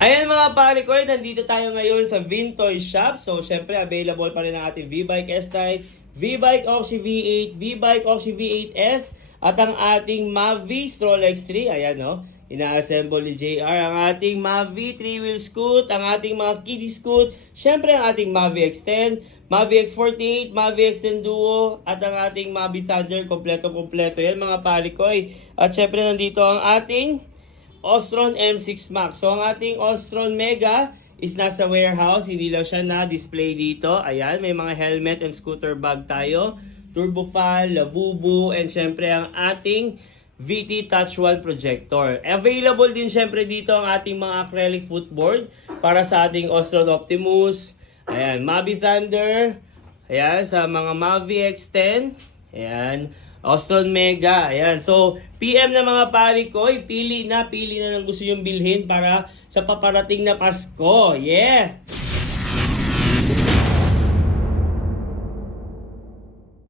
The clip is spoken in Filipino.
Ayan mga pare ko, nandito tayo ngayon sa Vintoy Shop. So, syempre, available pa rin ang ating V-Bike S-Type, V-Bike Oxy V8, V-Bike Oxy V8S, at ang ating Mavi Stroll X3. Ayan, no? Ina-assemble ni JR ang ating Mavi 3-wheel scoot, ang ating mga kiddie scoot, syempre ang ating Mavi X10, Mavi X48, Mavi X10 Duo, at ang ating Mavi Thunder. Kompleto-kompleto yan mga pare ko. At syempre, nandito ang ating Ostron M6 Max. So, ang ating Ostron Mega is nasa warehouse. Hindi lang siya na-display dito. Ayan, may mga helmet and scooter bag tayo. Turbo fan, labubu, and syempre ang ating VT Touch Wall Projector. Available din syempre dito ang ating mga acrylic footboard para sa ating Ostron Optimus. Ayan, Mavi Thunder. Ayan, sa mga Mavi X10. Ayan, Ostron Mega. Ayan. So, PM na mga pari ko, pili na ng gusto yung bilhin para sa paparating na Pasko. Yeah!